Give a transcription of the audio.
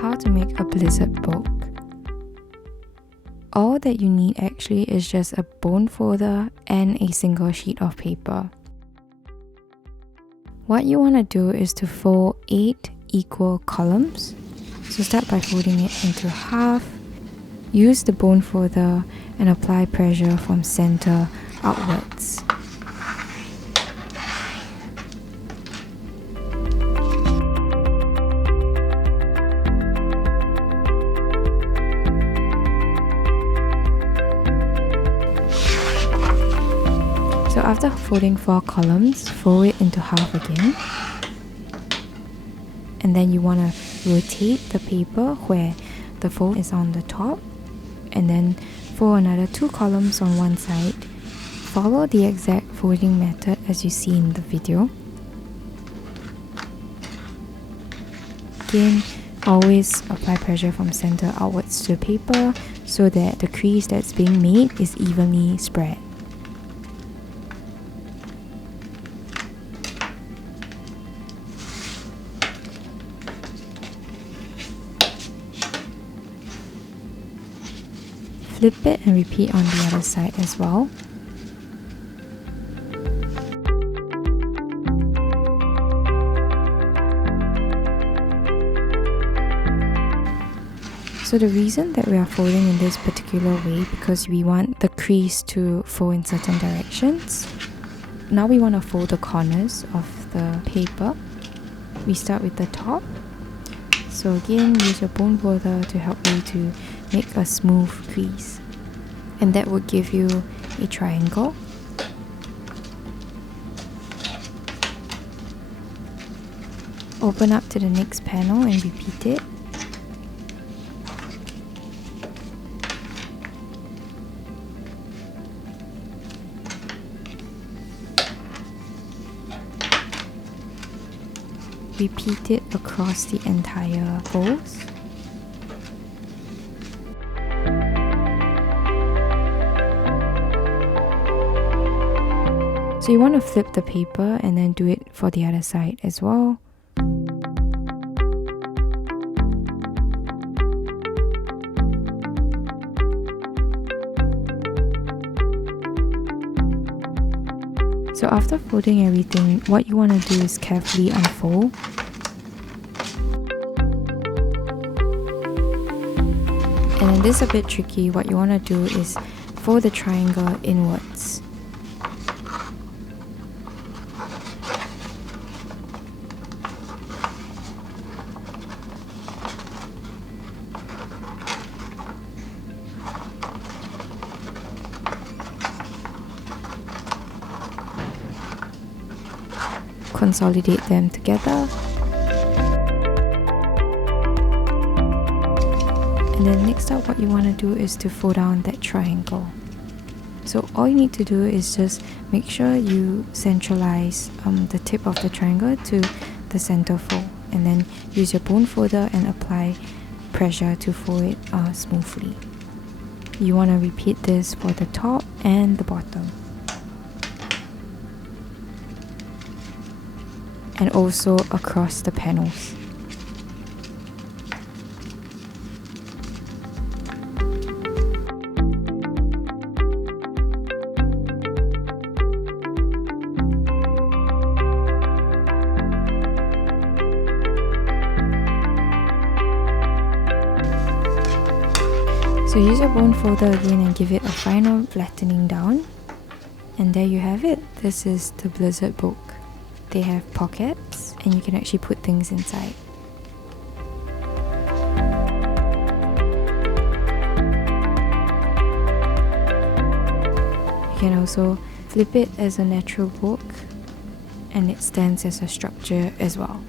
how to make a blizzard book. All that you need actually is just a bone folder and a single sheet of paper. What you want to do is to fold 8 equal columns. So start by folding it into half. Use the bone folder and apply pressure from center outwards. So after folding 4 columns, fold it into half again. And then you want to rotate the paper where the fold is on the top. And then fold another 2 columns on one side. Follow the exact folding method as you see in the video. Again, always apply pressure from center outwards to the paper so that the crease that's being made is evenly spread. Flip it and repeat on the other side as well. So the reason that we are folding in this particular way because we want the crease to fold in certain directions. Now we want to fold the corners of the paper. We start with the top. So again, use your bone folder to help you to make a smooth crease, and that will give you a triangle. Open up to the next panel and repeat it. Repeat it across the entire folds. So you want to flip the paper and then do it for the other side as well. So after folding everything, what you want to do is carefully unfold. And this is a bit tricky. What you want to do is fold the triangle inwards. Consolidate them together. And then next up, what you want to do is to fold down that triangle. So all you need to do is just make sure you centralize the tip of the triangle to the center fold, and then use your bone folder and apply pressure to fold it smoothly. You want to repeat this for the top and the bottom. And also across the panels. So use your bone folder again and give it a final flattening down. And there you have it. This is the Blizzard book. They have pockets and you can actually put things inside. You can also flip it as a natural book and it stands as a structure as well.